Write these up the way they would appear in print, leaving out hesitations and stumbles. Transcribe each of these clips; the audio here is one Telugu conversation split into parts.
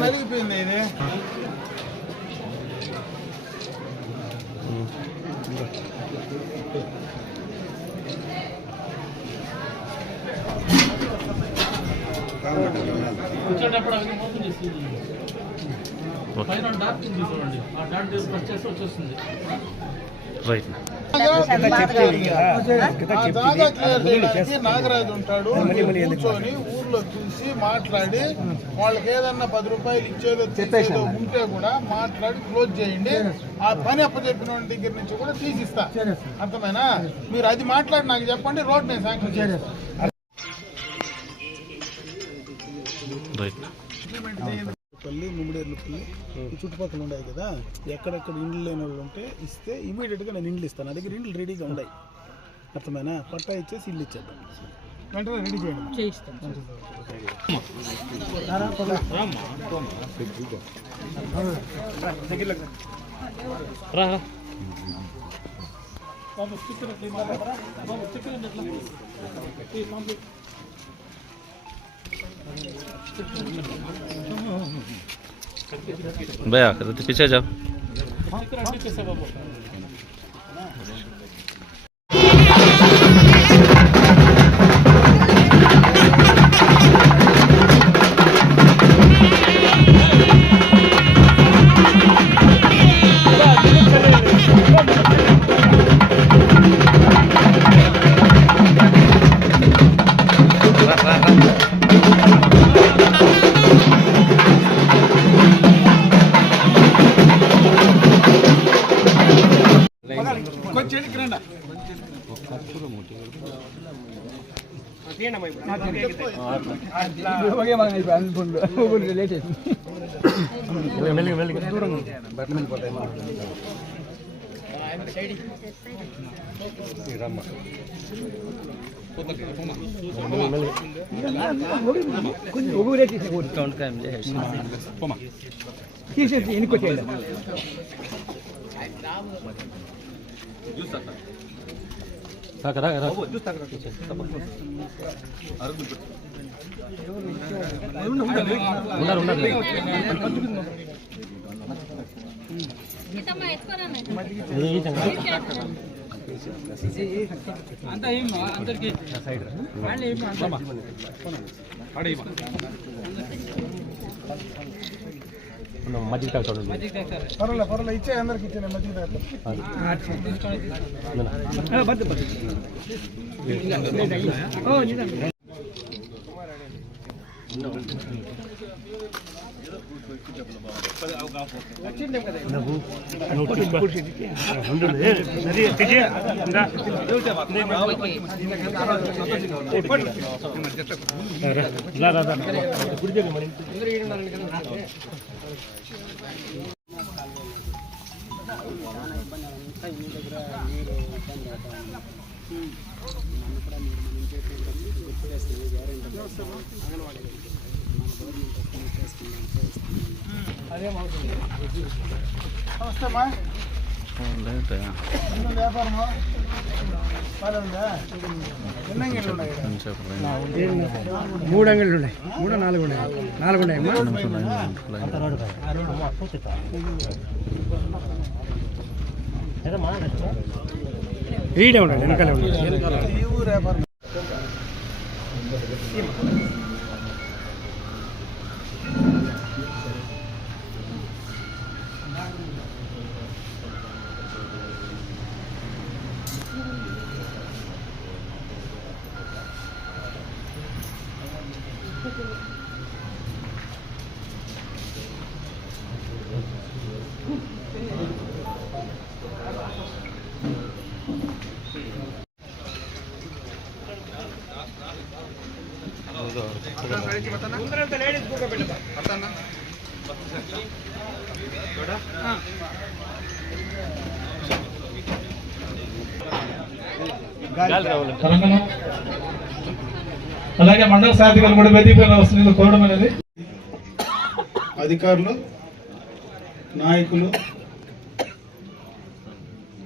నలిగిపోయింది ఇది. వచ్చేటప్పుడు అవి ఓపెన్ చేసి పైన డాట్ తీసుకోండి. ఆ డాట్ ప్రెస్ చేస్తే వచ్చేస్తుంది. రైట్. నాగరాజు ఉంటాడు, కూర్చొని ఊర్లో చూసి మాట్లాడి వాళ్ళకి ఏదన్నా 10 రూపాయలు ఇచ్చేదో ఉంటే కూడా మాట్లాడి క్లోజ్ చేయండి. ఆ పని అప్పచెప్పిన వాళ్ళ దగ్గర నుంచి కూడా తీసిస్తా. అర్థమైనా? మీరు అది మాట్లాడి నాకు చెప్పండి, రోడ్ నేను శాంక్షన్ చేస్తాను. పల్లి ముమ్మడేర్లపల్లి ఈ చుట్టుపక్కల ఉన్నాయి కదా, ఎక్కడెక్కడ ఇండ్లు లేని వాళ్ళు ఉంటే ఇస్తే ఇమీడియట్గా నేను ఇండ్లు ఇస్తాను. నా దగ్గర ఇండ్లు రెడీగా ఉన్నాయి. అర్థమైనా? పట్టా ఇచ్చేసి ఇల్లు ఇచ్చేద్దాం, వెంటనే రెడీ చేయండి. भैया पीछे जाओ। మజ్జిగ పర్వాలేదు ఇచ్చే, అందరికి ఇచ్చే మజ్జిగ నమస్తేమ్మా. వ్యాపారమా బాగుందా? ఎన్ని అంగళ్ళు ఉన్నాయి? 3 అంగళ్ళు ఉన్నాయి. 3 4 ఉన్నాయి. 4 ఉన్నాయమ్మా. ఈడే ఉండండి, వెనకాలే ఉండండి. ఈ ఊరు వ్యాపారం. తెలంగాణ అలాగే మండల సాధికారులు కూడా వేదిక వస్తుంది కోరడం అనేది. అధికారులు, నాయకులు,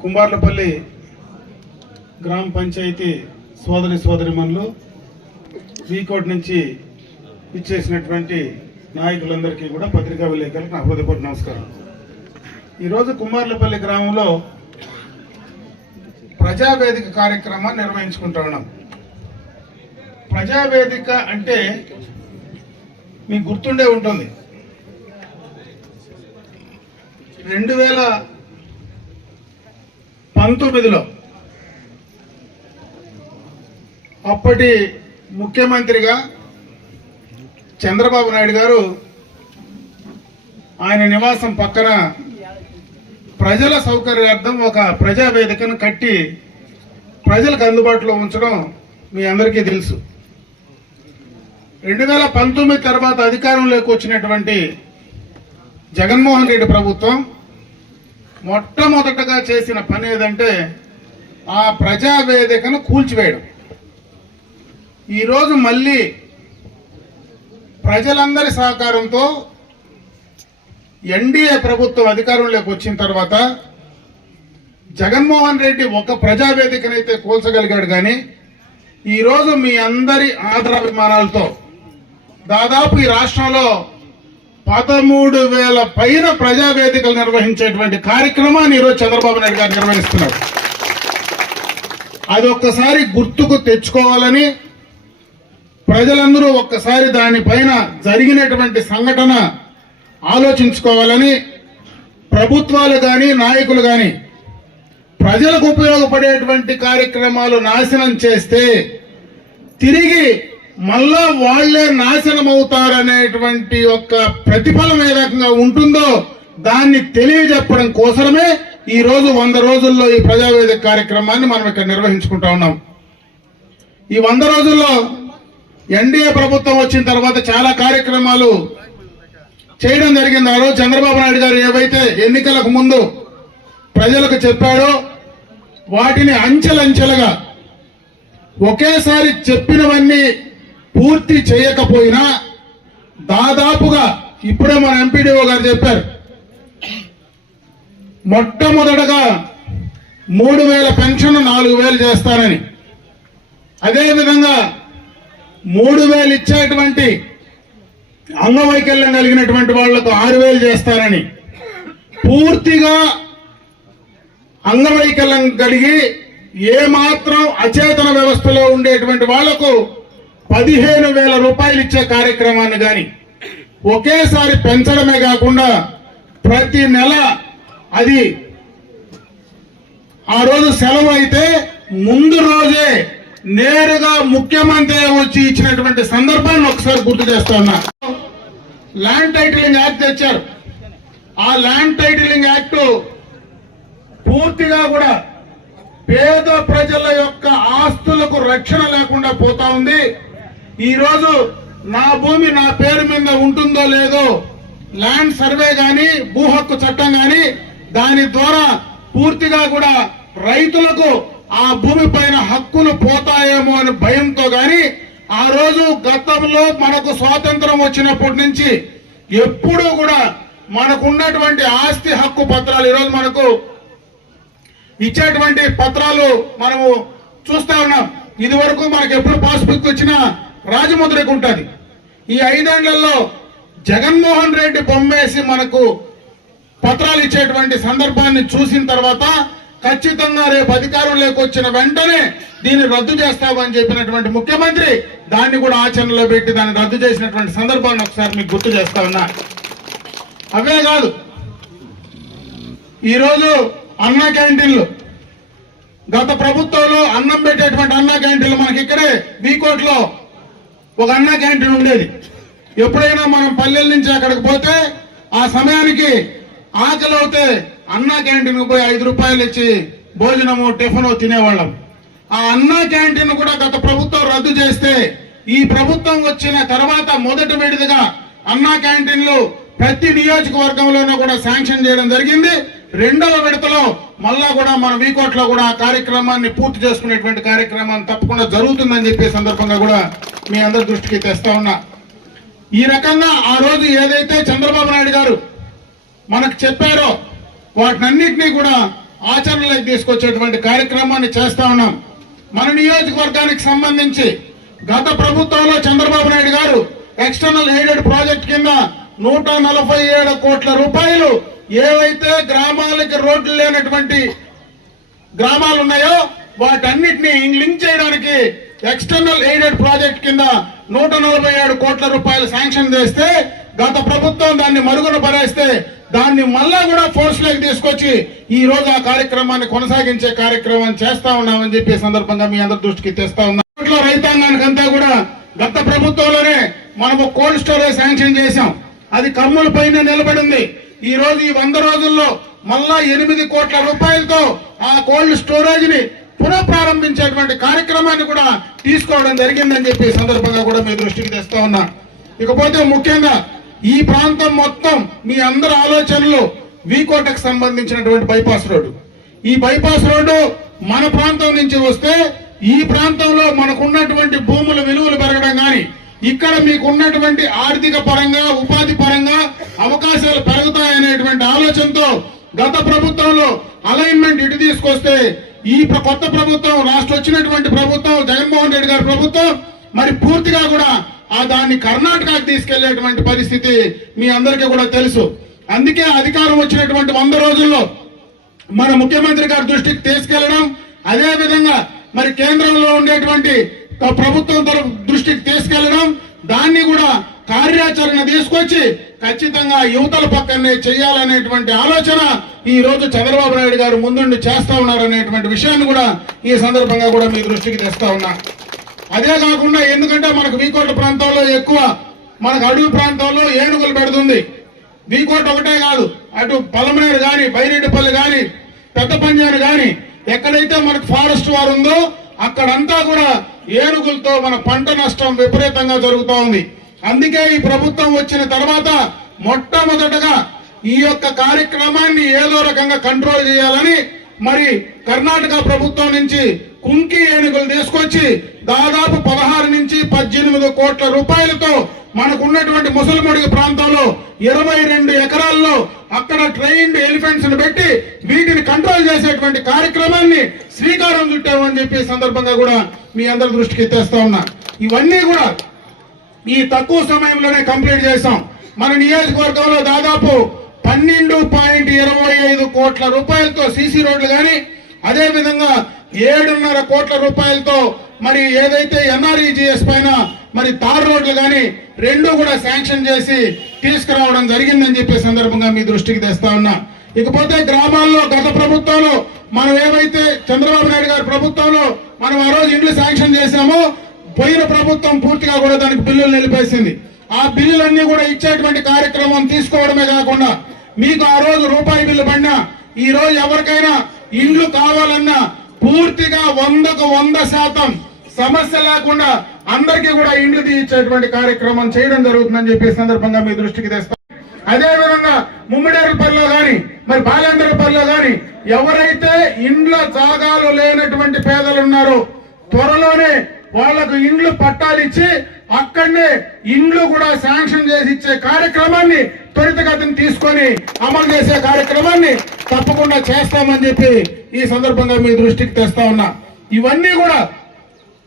కుంబార్లపల్లి గ్రామ పంచాయతీ సోదరిమణులు, వీకోట్ నుంచి ఇచ్చేసినటువంటి నాయకులందరికీ కూడా పత్రికా విలేకరులకు నా హృదయపూర్వక నమస్కారం. ఈరోజు కుంబార్లపల్లి గ్రామంలో ప్రజావేదిక కార్యక్రమాన్ని నిర్వహించుకుంటా ఉన్నాం. ప్రజావేదిక అంటే మీకు గుర్తుండే ఉంటుంది, 2019లో అప్పటి ముఖ్యమంత్రిగా చంద్రబాబు నాయుడు గారు ఆయన నివాసం పక్కన ప్రజల సౌకర్యార్థం ఒక ప్రజావేదికను కట్టి ప్రజలకు అందుబాటులో ఉంచడం మీ అందరికీ తెలుసు. 2019 తర్వాత అధికారంలోకి వచ్చినటువంటి జగన్మోహన్ రెడ్డి ప్రభుత్వం మొట్టమొదటగా చేసిన పని ఏదంటే ఆ ప్రజావేదికను కూల్చివేయడం. ఈరోజు మళ్ళీ ప్రజలందరి సహకారంతో ఎన్డీఏ ప్రభుత్వం అధికారంలోకి వచ్చిన తర్వాత జగన్మోహన్ రెడ్డి ఒక ప్రజావేదికనైతే కూల్చగలిగాడు, కానీ ఈరోజు మీ అందరి ఆదరాభిమానాలతో దాదాపు ఈ రాష్ట్రంలో 13,000 పైన ప్రజావేదికలు నిర్వహించేటువంటి కార్యక్రమాన్ని ఈరోజు చంద్రబాబు నాయుడు గారు నిర్వహిస్తున్నారు. అది ఒక్కసారి గుర్తుకు తెచ్చుకోవాలని, ప్రజలందరూ ఒక్కసారి దానిపైన జరిగినటువంటి సంఘటన ఆలోచించుకోవాలని, ప్రభుత్వాలు కానీ నాయకులు కానీ ప్రజలకు ఉపయోగపడేటువంటి కార్యక్రమాలు నాశనం చేస్తే తిరిగి మళ్ళా వాళ్లే నాశనం అవుతారనేటువంటి ఒక ప్రతిఫలం ఏ రకంగా ఉంటుందో దాన్ని తెలియజెప్పడం కోసమే ఈ రోజు 100 రోజుల్లో ఈ ప్రజావేదిక కార్యక్రమాన్ని మనం ఇక్కడ నిర్వహించుకుంటా ఉన్నాం. ఈ 100 రోజుల్లో ఎన్డీఏ ప్రభుత్వం వచ్చిన తర్వాత చాలా కార్యక్రమాలు చేయడం జరిగింది. ఆ రోజు చంద్రబాబు నాయుడు గారు ఏవైతే ఎన్నికలకు ముందు ప్రజలకు చెప్పాడో వాటిని అంచెలంచెలుగా ఒకేసారి చెప్పినవన్నీ పూర్తి చేయకపోయినా దాదాపుగా ఇప్పుడే మన ఎంపీడీఓ గారు చెప్పారు, మొట్టమొదటగా 3,000 పెన్షన్ 4,000 చేస్తానని, అదేవిధంగా 3,000 ఇచ్చేటువంటి అంగవైకల్యం కలిగినటువంటి వాళ్లకు 6,000 చేస్తానని, పూర్తిగా అంగవైకల్యం కలిగి ఏమాత్రం అచేతన వ్యవస్థలో ఉండేటువంటి వాళ్లకు 15,000 రూపాయలు ఇచ్చే కార్యక్రమాన్ని కానీ ఒకేసారి పెంచడమే కాకుండా ప్రతి నెల అది ఆ రోజు సెలవు అయితే ముందు రోజే నేరుగా ముఖ్యమంత్రి వచ్చి ఇచ్చినటువంటి సందర్భాన్ని ఒకసారి గుర్తు చేస్తా ఉన్నా. ల్యాండ్ టైటిలింగ్ యాక్ట్ తెచ్చారు. ఆ ల్యాండ్ టైటిలింగ్ యాక్ట్ పూర్తిగా కూడా పేద ప్రజల యొక్క ఆస్తులకు రక్షణ లేకుండా పోతా ఉంది. ఈ రోజు నా భూమి నా పేరు మీద ఉంటుందో లేదో ల్యాండ్ సర్వే గాని భూ హక్కు చట్టం గాని దాని ద్వారా పూర్తిగా కూడా రైతులకు ఆ భూమి పైన హక్కులు పోతాయేమో అని భయంతో గాని ఆ రోజు గతంలో మనకు స్వాతంత్రం వచ్చినప్పటి నుంచి ఎప్పుడూ కూడా మనకున్నటువంటి ఆస్తి హక్కు పత్రాలు ఈరోజు మనకు ఇచ్చేటువంటి పత్రాలు మనము చూస్తా ఉన్నాం. ఇది వరకు మనకు ఎప్పుడు పాస్బుక్ వచ్చినా రాజముద్రకు ఉంటుంది. ఈ 5 ఏళ్లలో జగన్మోహన్ రెడ్డి బొమ్మేసి మనకు పత్రాలు ఇచ్చేటువంటి సందర్భాన్ని చూసిన తర్వాత ఖచ్చితంగా రేపు అధికారంలోకి వచ్చిన వెంటనే దీన్ని రద్దు చేస్తామని చెప్పినటువంటి ముఖ్యమంత్రి దాన్ని కూడా ఆచరణలో పెట్టి దాన్ని రద్దు చేసినటువంటి సందర్భాన్ని ఒకసారి మీకు గుర్తు చేస్తా ఉన్నా. అవే కాదు, ఈరోజు అన్నా క్యాంటీన్లు, గత ప్రభుత్వంలో అన్నం పెట్టేటువంటి అన్నా క్యాంటీన్లు మనకి ఇక్కడే వీకోట్లో ఒక అన్నా క్యాంటీన్ ఉండేది. ఎప్పుడైనా మనం పల్లెల నుంచి అక్కడికి పోతే ఆ సమయానికి ఆకలి అవుతే అన్నా క్యాంటీన్ పోయి 5 రూపాయలు ఇచ్చి భోజనము టిఫిన్ తినేవాళ్ళం. ఆ అన్నా క్యాంటీన్ కూడా గత ప్రభుత్వం రద్దు చేస్తే ఈ ప్రభుత్వం వచ్చిన తర్వాత మొదటి విడతగా అన్నా క్యాంటీన్లు ప్రతి నియోజకవర్గంలోనూ కూడా శాంక్షన్ చేయడం జరిగింది. రెండవ విడతలో మళ్ళా కూడా మన వీకోట్లో కూడా ఆ కార్యక్రమాన్ని పూర్తి చేసుకునేటువంటి కార్యక్రమం తప్పకుండా జరుగుతుందని చెప్పే సందర్భంగా కూడా మీ అందరి దృష్టికి తెస్తా ఉన్నా. ఈ రకంగా ఆ రోజు ఏదైతే చంద్రబాబు నాయుడు గారు మనకు చెప్పారో వాటినన్నింటినీ కూడా ఆచరణలోకి తీసుకొచ్చేటువంటి కార్యక్రమాన్ని చేస్తా ఉన్నాం. మన నియోజకవర్గానికి సంబంధించి గత ప్రభుత్వంలో చంద్రబాబు నాయుడు గారు ఎక్స్టర్నల్ ఎయిడెడ్ ప్రాజెక్ట్ కింద 147 కోట్ల రూపాయలు ఏవైతే గ్రామాలకి రోడ్లు లేనటువంటి గ్రామాలు ఉన్నాయో వాటన్నిటిని లింక్ చేయడానికి ఎక్స్టర్నల్ ఎయిడెడ్ ప్రాజెక్ట్ కింద 147 కోట్ల రూపాయలు శాంక్షన్ చేస్తే గత ప్రభుత్వం దాన్ని మరుగున పడేస్తే దాన్ని మళ్ళా కూడా ఫోర్స్ లోకి తీసుకొచ్చి ఈ రోజు ఆ కార్యక్రమాన్ని కొనసాగించే కార్యక్రమం చేస్తా ఉన్నామని చెప్పే సందర్భంగా మీ అందరి దృష్టికి తెస్తా ఉన్నాం. రైతాంగానికంతా కూడా గత ప్రభుత్వంలోనే మనము కోల్డ్ స్టోరేజ్ శాంక్షన్ చేశాం. అది కమ్ముల పైన నిలబడింది. ఈ రోజు ఈ 100 రోజుల్లో మళ్ళా 8 కోట్ల రూపాయలతో ఆ కోల్డ్ స్టోరేజ్ ని పునఃప్రారంభించేటువంటి కార్యక్రమాన్ని కూడా తీసుకోవడం జరిగిందని చెప్పి సందర్భంగా కూడా మీ దృష్టికి తెస్తా ఉన్నా. ఇకపోతే ముఖ్యంగా ఈ ప్రాంతం మొత్తం మీ అందరి ఆలోచనలు వీకోటకు సంబంధించినటువంటి బైపాస్ రోడ్డు. ఈ బైపాస్ రోడ్డు మన ప్రాంతం నుంచి వస్తే ఈ ప్రాంతంలో మనకున్నటువంటి భూముల విలువలు పెరగడం కానీ ఇక్కడ మీకు ఉన్నటువంటి ఆర్థిక పరంగా ఉపాధి పరంగా అవకాశాలు పెరుగుతాయనేటువంటి ఆలోచనతో గత ప్రభుత్వంలో అలైన్మెంట్ ఇటు తీసుకొస్తే ఈ కొత్త ప్రభుత్వం రాష్ట్రం వచ్చినటువంటి ప్రభుత్వం జగన్మోహన్ రెడ్డి గారి ప్రభుత్వం మరి పూర్తిగా కూడా దాన్ని కర్ణాటకకు తీసుకెళ్లేటువంటి పరిస్థితి మీ అందరికీ కూడా తెలుసు. అందుకే అధికారం వచ్చినటువంటి 100 రోజుల్లో మన ముఖ్యమంత్రి గారి దృష్టికి తీసుకెళ్లడం, అదే విధంగా మరి కేంద్రంలో ఉండేటువంటి ప్రభుత్వం దృష్టికి తీసుకెళ్లడం, దాన్ని కూడా కార్యాచరణ తీసుకొచ్చి ఖచ్చితంగా యువతల పక్కనే చేయాలనేటువంటి ఆలోచన ఈ రోజు చంద్రబాబు నాయుడు గారు ముందుండి చేస్తా ఉన్నారనేటువంటి విషయాన్ని కూడా ఈ సందర్భంగా కూడా మీ దృష్టికి తెస్తా ఉన్నా. అదే కాకుండా ఎందుకంటే మనకు వీకోట ప్రాంతంలో ఎక్కువ మనకు అడవి ప్రాంతంలో ఏనుగులు పెడుతుంది. వీకోట ఒకటే కాదు, అటు పలమనేరు గాని బైరెడ్డిపల్లి గాని పెద్ద పంజాని గాని ఎక్కడైతే మనకు ఫారెస్ట్ వారు ఉందో అక్కడంతా కూడా ఏనుగులతో మన పంట నష్టం విపరీతంగా జరుగుతూ ఉంది. అందుకే ఈ ప్రభుత్వం వచ్చిన తర్వాత మొట్టమొదటగా ఈ యొక్క కార్యక్రమాన్ని ఏదో రకంగా కంట్రోల్ చేయాలని మరి కర్ణాటక ప్రభుత్వం నుంచి కుంకి ఏనుగులు తీసుకొచ్చి దాదాపు 16 నుంచి 18 కోట్ల రూపాయలతో మనకున్నటువంటి ముసలిమడుగు ప్రాంతంలో 22 ఎకరాల్లో అక్కడ ట్రైన్డ్ ఎలిఫెంట్స్ ను పెట్టి వీటిని కంట్రోల్ చేసేటువంటి కార్యక్రమాన్ని శ్రీకారం చుట్టామని చెప్పి సందర్భంగా కూడా మీ అందరి దృష్టికి తెస్తా ఉన్నా. ఇవన్నీ కూడా ఈ తక్కువ సమయంలోనే కంప్లీట్ చేశాం. మన నియోజకవర్గంలో దాదాపు 12.25 కోట్ల రూపాయలతో సీసీ రోడ్లు గాని అదే విధంగా 7.5 కోట్ల రూపాయలతో మరి ఏదైతే ఎన్ఆర్ఈజీఎస్ పైన మరి తార్ రోడ్లు గాని రెండు కూడా శాంక్షన్ చేసి తీసుకురావడం జరిగిందని చెప్పే సందర్భంగా మీ దృష్టికి తెస్తా ఉన్నా. ఇకపోతే గ్రామాల్లో గత ప్రభుత్వంలో మనం ఏవైతే చంద్రబాబు నాయుడు గారి ప్రభుత్వంలో మనం ఆ రోజు ఇండ్లు శాంక్షన్ చేశామో పోయిన ప్రభుత్వం పూర్తిగా కూడా దానికి బిల్లులు నిలిపేసింది. ఆ బిల్లులన్నీ కూడా ఇచ్చేటువంటి కార్యక్రమం తీసుకోవడమే కాకుండా మీకు ఆ రోజు రూపాయి బిల్లు పడినా ఈ రోజు ఎవరికైనా ఇండ్లు కావాలన్నా పూర్తిగా 100కు 100% సమస్య లేకుండా అందరికీ కూడా ఇండ్లు తీయించేటువంటి కార్యక్రమం చేయడం జరుగుతుందని చెప్పే సందర్భంగా మీ దృష్టికి తెస్తాం. అదే విధంగా ముమ్మిడేరుపల్లిలో గాని మరి బాలేంద్రపల్లిలో గాని ఎవరైతే ఇండ్ల జాగాలు లేనటువంటి పేదలు ఉన్నారో త్వరలోనే వాళ్లకు ఇండ్లు పట్టాలిచ్చి అక్కడనే ఇండ్లు కూడా శాంక్షన్ చేసి ఇచ్చే కార్యక్రమాన్ని త్వరితగతిని తీసుకొని అమలు చేసే కార్యక్రమాన్ని తప్పకుండా చేస్తామని చెప్పి ఈ సందర్భంగా మీ దృష్టికి తెస్తా ఉన్నా. ఇవన్నీ కూడా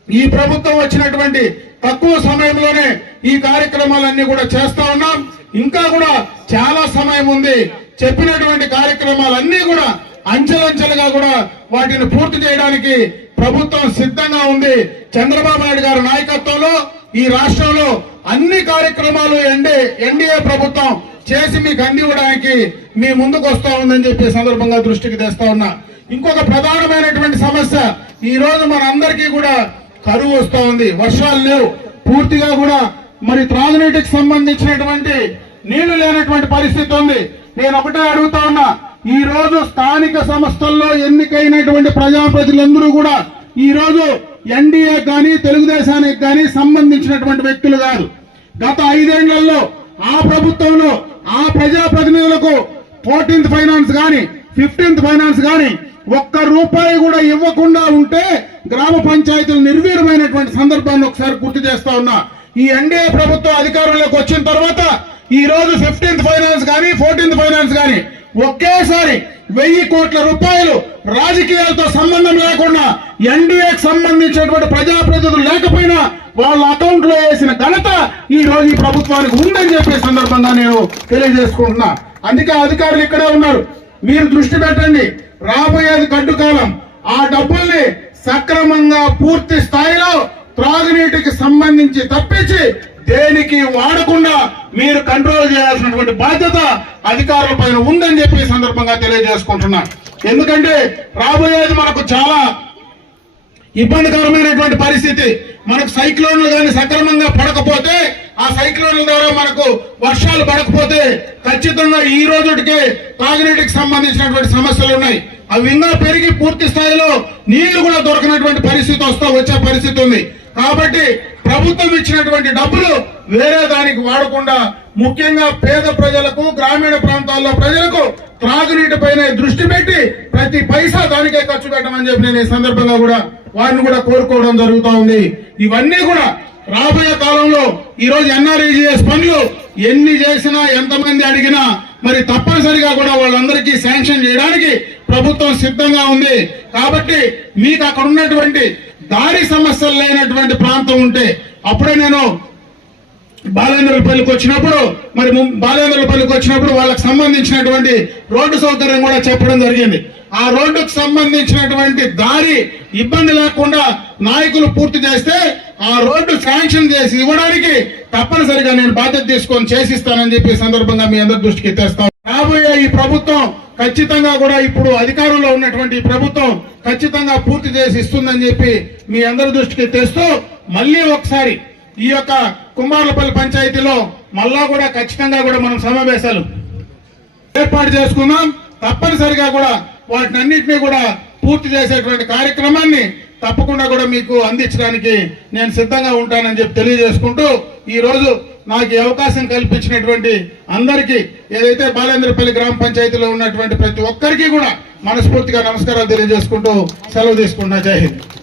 ఈ ప్రభుత్వం వచ్చినటువంటి తక్కువ సమయంలోనే ఈ కార్యక్రమాలన్నీ కూడా చేస్తా ఉన్నాం. ఇంకా కూడా చాలా సమయం ఉంది. చెప్పినటువంటి కార్యక్రమాలన్నీ కూడా అంచెలంచెలుగా కూడా వాటిని పూర్తి చేయడానికి ప్రభుత్వం సిద్ధంగా ఉంది. చంద్రబాబు నాయుడు గారి నాయకత్వంలో ఈ రాష్ట్రంలో అన్ని కార్యక్రమాలు ఎన్డీఏ ప్రభుత్వం చేసి మీకు అందివ్వడానికి మీ ముందుకు వస్తా ఉందని చెప్పి సందర్భంగా దృష్టికి తెస్తా ఉన్నా. ఇంకొక ప్రధానమైనటువంటి సమస్య ఈ రోజు మన అందరికీ కూడా కరువు వస్తా ఉంది. వర్షాలు లేవు, పూర్తిగా కూడా మరి త్రాగునీటికి సంబంధించినటువంటి నీళ్లు లేనటువంటి పరిస్థితి ఉంది. నేను ఒకటే అడుగుతా ఉన్నా, ఈ రోజు స్థానిక సంస్థల్లో ఎన్నికైనటువంటి ప్రజాప్రతినిధులందరూ కూడా ఈ రోజు ఎన్డీఏ కానీ తెలుగుదేశానికి కానీ సంబంధించినటువంటి వ్యక్తులు కాదు. గత 5 ఏళ్లలో ఆ ప్రభుత్వంలో ఆ ప్రజాప్రతినిధులకు 14th ఫైనాన్స్ కానీ 15th ఫైనాన్స్ కానీ ఒక్క రూపాయి కూడా ఇవ్వకుండా ఉంటే గ్రామ పంచాయతీలు నిర్వీర్యమైనటువంటి సందర్భాన్ని ఒకసారి గుర్తు చేస్తా ఉన్నా. ఈ ఎన్డీఏ ప్రభుత్వం అధికారంలోకి వచ్చిన తర్వాత ఈ రోజు 15th ఫైనాన్స్ కానీ 14th ఫైనాన్స్ కానీ ఒకేసారి 1000 కోట్ల రూపాయలు రాజకీయాలతో సంబంధం లేకుండా ఎన్డీఏకి సంబంధించినటువంటి ప్రజాప్రతినిధులు లేకపోయినా వాళ్ళ అకౌంట్ లో వేసిన ఘనత ఈ రోజు ఈ ప్రభుత్వానికి ఉందని చెప్పే సందర్భంగా నేను తెలియజేసుకుంటున్నా. అందుకే అధికారులు ఇక్కడే ఉన్నారు, మీరు దృష్టి పెట్టండి. రాబోయేది గడ్డు కాలం. ఆ డబ్బుల్ని సక్రమంగా పూర్తి స్థాయిలో త్రాగునీటికి సంబంధించి తప్పించి దేనికి వాడకుండా మీరు కంట్రోల్ చేయాల్సినటువంటి బాధ్యత అధికారుల పైన ఉందని చెప్పి ఈ సందర్భంగా తెలియజేసుకుంటున్నా. ఎందుకంటే రాబోయేది మనకు చాలా ఇబ్బందికరమైనటువంటి పరిస్థితి. మనకు సైక్లోన్లు కానీ సక్రమంగా పడకపోతే, ఆ సైక్లోన్ల ద్వారా మనకు వర్షాలు పడకపోతే ఖచ్చితంగా ఈ రోజుటికే తాగునీటికి సంబంధించినటువంటి సమస్యలు ఉన్నాయి. అవి ఇంకా పెరిగి పూర్తి స్థాయిలో నీళ్లు కూడా దొరకనటువంటి పరిస్థితి వచ్చే పరిస్థితి ఉంది. కాబట్టి ప్రభుత్వం ఇచ్చినటువంటి డబ్బులు వేరే దానికి వాడకుండా ముఖ్యంగా పేద ప్రజలకు, గ్రామీణ ప్రాంతాల్లో ప్రజలకు త్రాగునీటిపైన దృష్టి పెట్టి ప్రతి పైసా దానికే ఖర్చు పెట్టమని చెప్పి నేను ఈ సందర్భంగా కూడా వారిని కూడా కోరుకోవడం జరుగుతూ ఉంది. ఇవన్నీ కూడా రాబోయే కాలంలో ఈ రోజు ఎన్ఆర్ఈజీఎస్ పనులు ఎన్ని చేసినా, ఎంతమంది అడిగినా మరి తప్పనిసరిగా కూడా వాళ్ళందరికీ శాంక్షన్ చేయడానికి ప్రభుత్వం సిద్ధంగా ఉంది. కాబట్టి మీకు అక్కడ ఉన్నటువంటి దారి సమస్యలు లేనటువంటి ప్రాంతం ఉంటే, అప్పుడే నేను బాలేంద్రపల్లికి వచ్చినప్పుడు వాళ్ళకి సంబంధించినటువంటి రోడ్డు సౌకర్యం కూడా చెప్పడం జరిగింది. ఆ రోడ్డుకు సంబంధించినటువంటి దారి ఇబ్బంది లేకుండా నాయకులు పూర్తి చేస్తే ఆ రోడ్డు శాంక్షన్ చేసి ఇవ్వడానికి తప్పనిసరిగా నేను బాధ్యత తీసుకొని చేసిస్తానని చెప్పి సందర్భంగా మీ అందరి దృష్టికి తెస్తాను. రాబోయే ఈ ప్రభుత్వం ఖచ్చితంగా కూడా ఇప్పుడు అధికారంలో ఉన్నటువంటి ఈ ప్రభుత్వం ఖచ్చితంగా పూర్తి చేసి ఇస్తుందని చెప్పి మీ అందరి దృష్టికి తెస్తూ, మళ్ళీ ఒకసారి ఈ యొక్క కుమార్లపల్లి పంచాయతీలో మళ్ళా కూడా ఖచ్చితంగా కూడా మనం సమావేశాలు ఏర్పాటు చేసుకుందాం. తప్పనిసరిగా కూడా వాటినన్నింటినీ కూడా పూర్తి చేసేటువంటి కార్యక్రమాన్ని తప్పకుండా కూడా మీకు అందించడానికి నేను సిద్ధంగా ఉంటానని చెప్పి తెలియజేసుకుంటూ, ఈ రోజు నాకు ఈ అవకాశం కల్పించినటువంటి అందరికీ, ఏదైతే బాలేంద్రపల్లి గ్రామ పంచాయతీలో ఉన్నటువంటి ప్రతి ఒక్కరికి కూడా మనస్ఫూర్తిగా నమస్కారాలు తెలియజేసుకుంటూ సెలవు తీసుకుంటున్నా. జై హింద్.